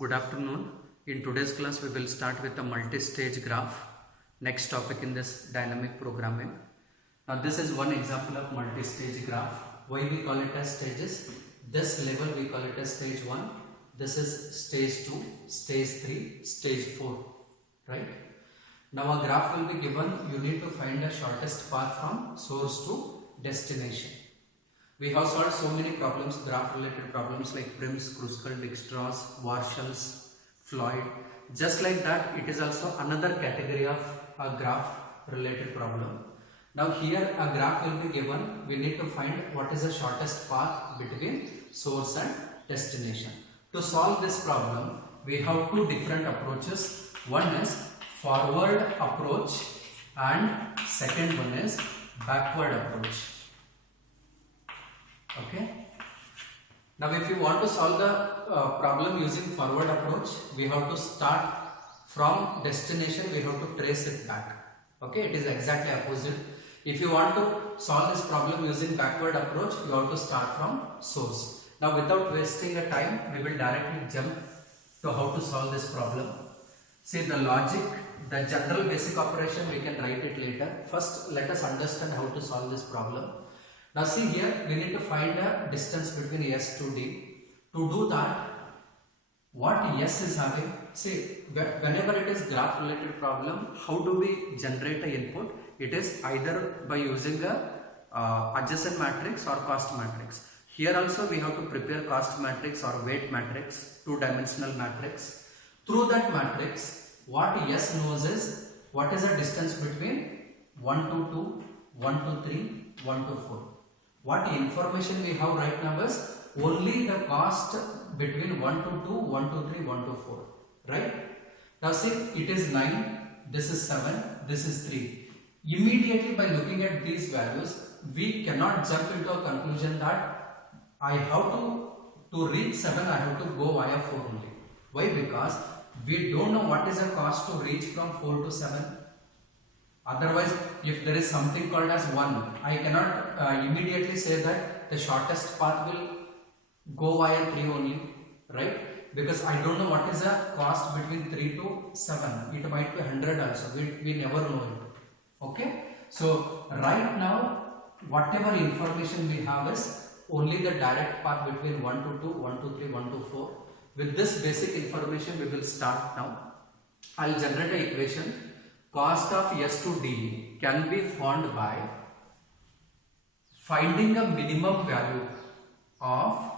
Good afternoon. In today's class, we will start with a multi-stage graph. Next topic in this dynamic programming. Now, this is one example of multi-stage graph. Why we call it as stages? This level we call it as stage 1. This is stage 2, stage 3, stage 4. Right? Now, a graph will be given. You need to find the shortest path from source to destination. We have solved so many problems, graph related problems like Prim's, Kruskal, Dijkstra's, Warshall's, Floyd. Just like that, it is also another category of a graph related problem. Now here a graph will be given. We need to find what is the shortest path between source and destination. To solve this problem, we have two different approaches. One is forward approach and second one is backward approach. Okay. Now if you want to solve the problem using forward approach, we have to start from destination, we have to trace it back. Okay, it is exactly opposite. If you want to solve this problem using backward approach, you have to start from source. Now without wasting a time, we will directly jump to how to solve this problem. See the logic, the general basic operation we can write it later. First let us understand how to solve this problem. Now see here, we need to find the distance between S to D. To do that, what S is having, see whenever it is graph related problem, how do we generate an input? It is either by using a adjacent matrix or cost matrix. Here also we have to prepare cost matrix or weight matrix, two-dimensional matrix. Through that matrix, what S knows is what is the distance between 1 to 2, 1 to 3, 1 to 4. What information we have right now is only the cost between 1 to 2, 1 to 3, 1 to 4. Right? Now see, it is 9, this is 7, this is 3. Immediately by looking at these values, we cannot jump into a conclusion that I have to reach 7, I have to go via 4 only. Why? Because we don't know what is the cost to reach from 4 to 7. Otherwise, if there is something called as 1, I cannot immediately say that the shortest path will go via 3 only, right? Because I don't know what is the cost between 3 to 7. It might be 100 also. We never know it. Okay? So, right now, whatever information we have is only the direct path between 1 to 2, 1 to 3, 1 to 4. With this basic information, we will start now. I will generate an equation. Cost of S to D can be found by finding a minimum value of,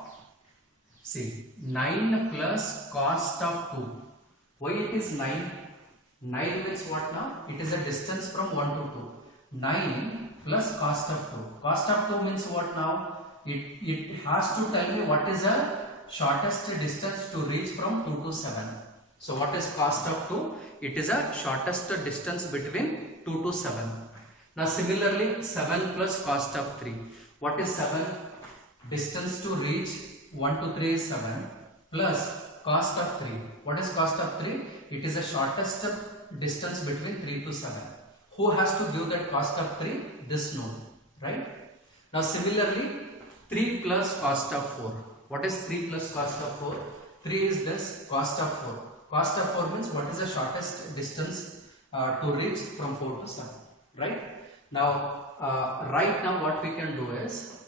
see, 9 plus cost of 2. Why it is 9? 9 means what now? It is a distance from 1 to 2. 9 plus cost of 2. Cost of 2 means what now? It has to tell me what is the shortest distance to reach from 2 to 7. So what is cost of 2? It is a shortest distance between 2 to 7. Now similarly 7 plus cost of 3. What is 7? Distance to reach 1 to 3 is 7 plus cost of 3. What is cost of 3? It is the shortest distance between 3 to 7. Who has to give that cost of 3? This node. Right? Now similarly 3 plus cost of 4. What is 3 plus cost of 4? 3 is this cost of 4. Cost of 4 means what is the shortest distance to reach from 4 to 7, right? Now, right now what we can do is,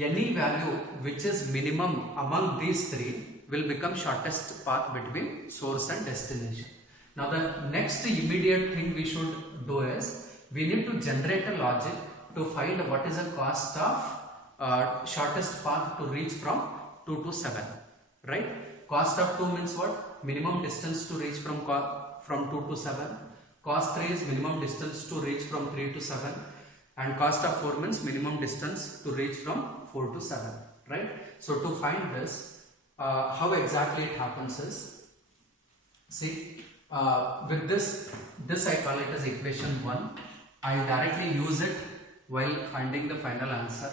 any value which is minimum among these three will become shortest path between source and destination. Now, the next immediate thing we should do is, we need to generate a logic to find what is the cost of shortest path to reach from 2 to 7, right? Cost of 2 means what? Minimum distance to reach from 2 to 7. Cost 3 is minimum distance to reach from 3 to 7. And cost of 4 means minimum distance to reach from 4 to 7. Right? So to find this, how exactly it happens is, see, with this I call it as equation 1. I directly use it while finding the final answer.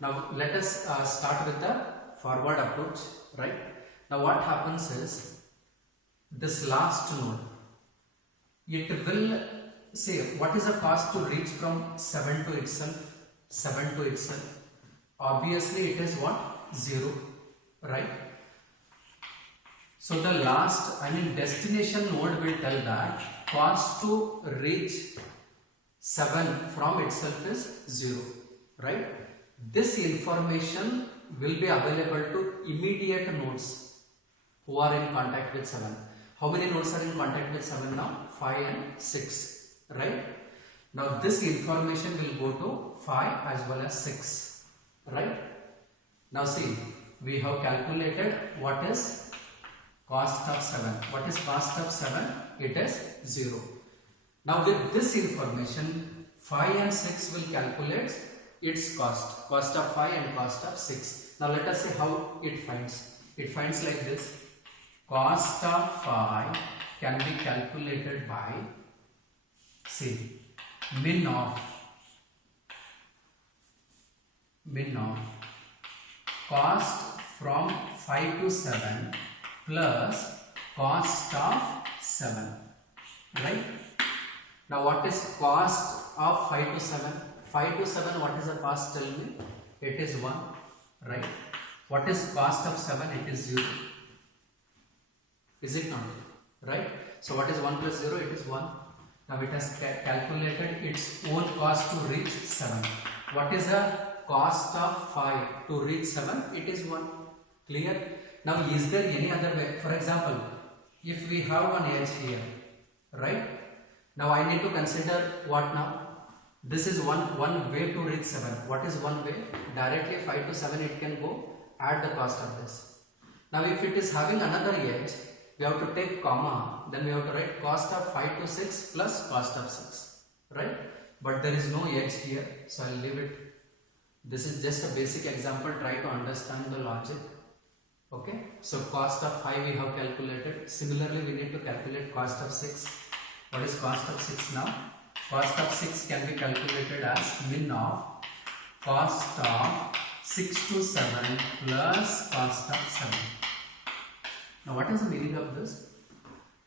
Now let us start with the forward approach. Right? Now what happens is, this last node, it will say what is the cost to reach from 7 to itself. 7 to itself, obviously it is what? 0, right? So the last, destination node will tell that cost to reach 7 from itself is 0, right? This information will be available to immediate nodes who are in contact with 7. How many nodes are in contact with 7 now? 5 and 6, right? Now this information will go to 5 as well as 6, right? Now see, we have calculated what is cost of 7. What is cost of 7? It is 0. Now with this information, 5 and 6 will calculate its cost of 5 and cost of 6. Now let us see how it finds. It finds like this. Cost of 5 can be calculated by, see, min of cost from 5 to 7 plus cost of 7, right? Now what is cost of 5 to 7? 5 to 7, what is the cost? Tell me. It is 1, right? What is cost of 7? It is 0. Is it not? Right? So what is 1 plus 0? It is 1. Now it has calculated its own cost to reach 7. What is the cost of 5 to reach 7? It is 1. Clear? Now is there any other way? For example, if we have one edge here, right? Now I need to consider what now? This is one way to reach 7. What is one way? Directly 5 to 7 it can go, add the cost of this. Now if it is having another edge, we have to take comma, then we have to write cost of 5 to 6 plus cost of 6, right? But there is no edge here, so I will leave it. This is just a basic example, try to understand the logic. Okay, so cost of 5 we have calculated. Similarly, we need to calculate cost of 6. What is cost of 6 now? Cost of 6 can be calculated as min of cost of 6 to 7 plus cost of 7. Now what is the meaning of this?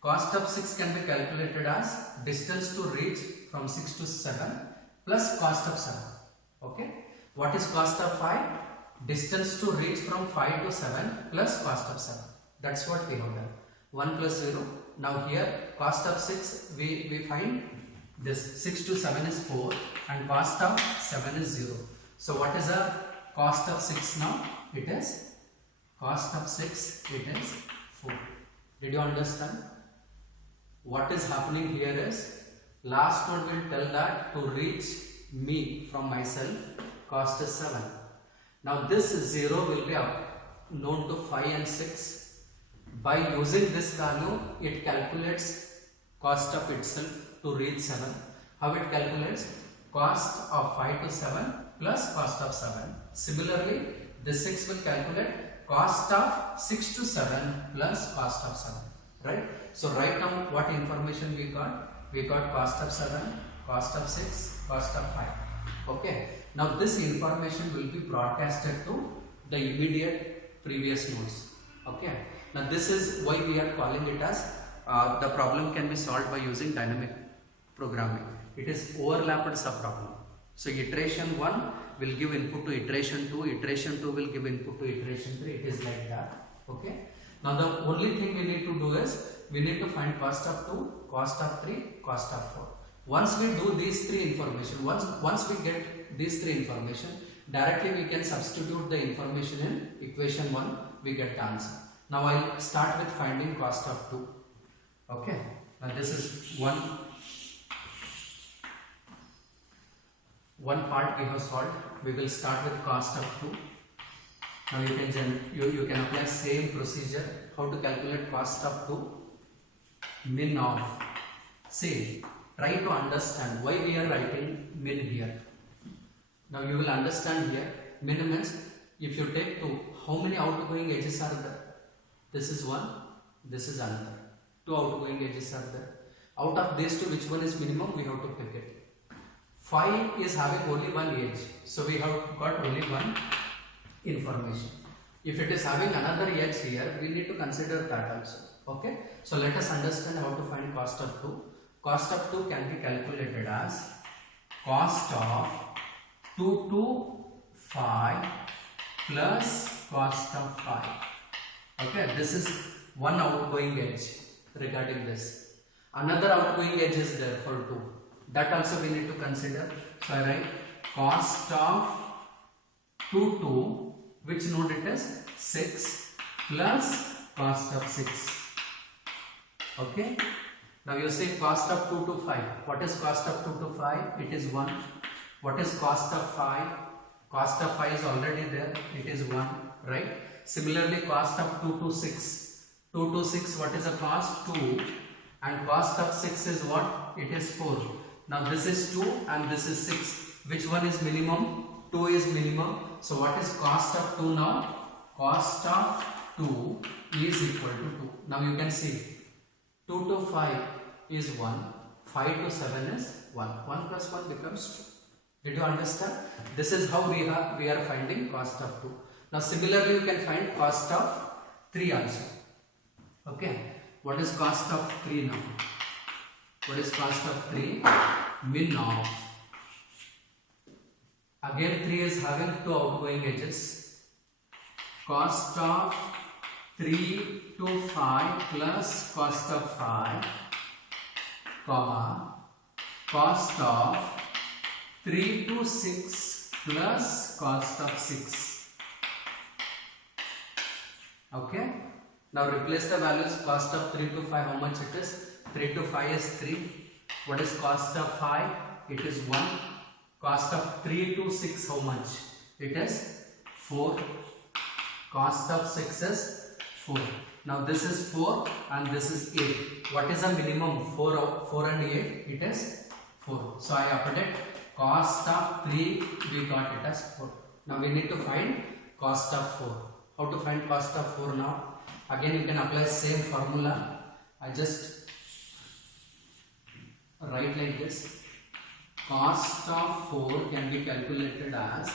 Cost of 6 can be calculated as distance to reach from 6 to 7 plus cost of 7. Okay. What is cost of 5? Distance to reach from 5 to 7 plus cost of 7. That's what we have done. 1 plus 0. Now here cost of 6 we find this 6 to 7 is 4 and cost of 7 is 0. So what is the cost of 6 now? It is cost of 6 it is 4. Did you understand? What is happening here is last node will tell that to reach me from myself cost is 7. Now this 0 will be known to 5 and 6. By using this value it calculates cost of itself to reach 7. How it calculates? Cost of 5 to 7 plus cost of 7. Similarly, this 6 will calculate cost of 6 to 7 plus cost of 7. Right? So right now what information we got? We got cost of 7, cost of 6, cost of 5. Okay. Now this information will be broadcasted to the immediate previous nodes. Okay. Now this is why we are calling it as the problem can be solved by using dynamic programming. It is overlapped subproblem. So iteration 1 will give input to iteration 2, iteration 2 will give input to iteration 3. It is like that. Okay. Now the only thing we need to do is we need to find cost of 2, cost of 3, cost of 4. Once we do these three information, once we get these three information, directly we can substitute the information in equation 1, we get the answer. Now I'll start with finding cost of 2. Okay. Now this is one part we have solved. We will start with cost of 2. Now you can apply same procedure. How to calculate cost of 2? Min of. See, try to understand why we are writing min here. Now you will understand here. Min means if you take 2, how many outgoing edges are there? This is one, this is another. 2 outgoing edges are there. Out of these 2, which one is minimum? We have to pick it. 5 is having only one edge, so we have got only one information. If it is having another edge here, we need to consider that also. Okay. So let us understand how to find cost of 2. Cost of 2 can be calculated as cost of 2 to 5 plus cost of 5. Okay, this is one outgoing edge regarding this. Another outgoing edge is there for 2. That also we need to consider. So I write cost of 2, which node it is? 6 plus cost of 6. Okay. Now you say cost of 2 to 5. What is cost of 2 to 5? It is 1. What is cost of 5? Cost of 5 is already there. It is 1. Right. Similarly, cost of 2 to 6. 2 to 6, what is the cost? 2. And cost of 6 is what? It is 4. Now this is 2 and this is 6. Which one is minimum? 2 is minimum. So what is cost of 2 now? Cost of 2 is equal to 2. Now you can see 2 to 5 is 1. 5 to 7 is 1. 1 plus 1 becomes 2. Did you understand? This is how we are finding cost of 2. Now similarly you can find cost of 3 also. Okay. What is cost of 3 now? What is cost of 3? Min of. Again 3 is having 2 outgoing edges. Cost of 3 to 5 plus cost of 5, comma, cost of 3 to 6 plus cost of 6. Okay. Now replace the values. Cost of 3 to 5, how much it is? 3 to 5 is 3. What is cost of 5? It is 1. Cost of 3 to 6, how much? It is 4. Cost of 6 is 4. Now this is 4 and this is 8. What is the minimum? 4 and 8? It is 4. So I update cost of 3, we got it as 4. Now we need to find cost of 4. How to find cost of 4 now? Again you can apply same formula. I just write like this. Cost of 4 can be calculated as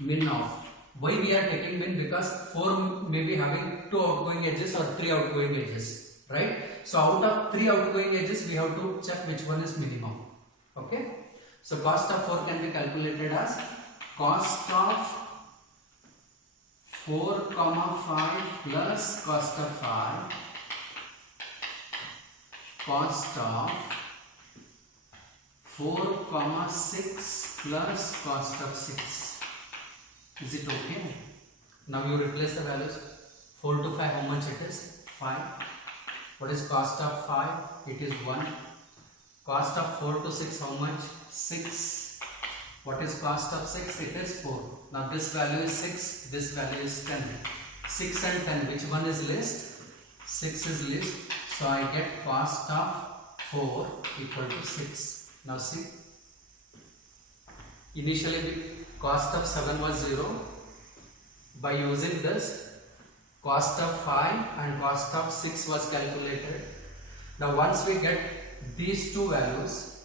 min of. Why we are taking min? Because 4 may be having 2 outgoing edges or 3 outgoing edges, right? So out of 3 outgoing edges we have to check which one is minimum. Okay. So cost of 4 can be calculated as cost of 4, 5 plus cost of 5, cost of 4, 6 plus cost of 6. Is it okay? Now you replace the values. 4 to 5, how much it is? 5. What is cost of 5? It is 1. Cost of 4 to 6, how much? 6. What is cost of 6? It is 4. Now this value is 6, this value is 10. 6 and 10, which one is least? 6 is least. So I get cost of 4 equal to 6. Now see. Initially the cost of 7 was 0. By using this, cost of 5 and cost of 6 was calculated. Now once we get these two values,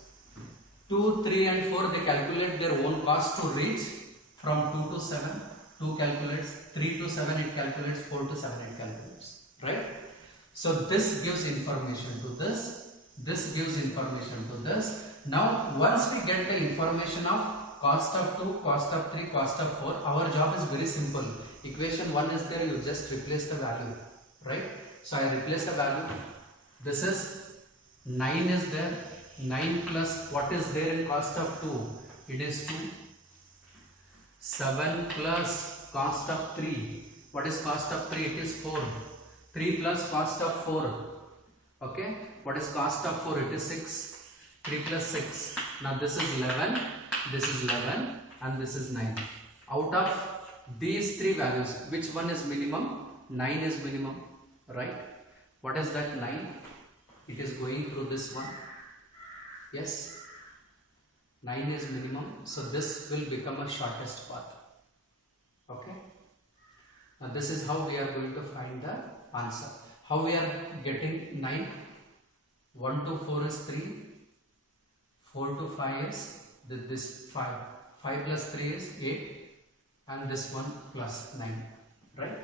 2, 3 and 4, they calculate their own cost to reach from 2 to 7. 2 calculates, 3 to 7 it calculates, 4 to 7 it calculates. Right? So this gives information to this. This gives information to this. Now once we get the information of cost of 2, cost of 3, cost of 4, our job is very simple. Equation 1 is there, you just replace the value. Right? So I replace the value. This is 9 is there. 9 plus what is there in cost of 2? It is 2. 7 plus cost of 3. What is cost of 3? It is 4. 3 plus cost of 4. Okay. What is cost of 4? It is 6. 3 plus 6. Now this is 11. This is 11 and this is 9. Out of these 3 values, which one is minimum? 9 is minimum. Right. What is that 9? It is going through this one. Yes, 9 is minimum, so this will become a shortest path. Okay. Now this is how we are going to find the answer. How we are getting 9? 1 to 4 is 3, 4 to 5 is this 5. 5 plus 3 is 8 and this one plus 9. Right.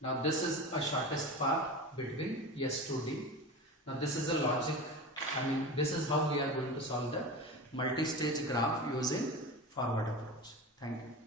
Now this is a shortest path between S to D. Now this is a logic. This is how we are going to solve the multi-stage graph using forward approach. Thank you.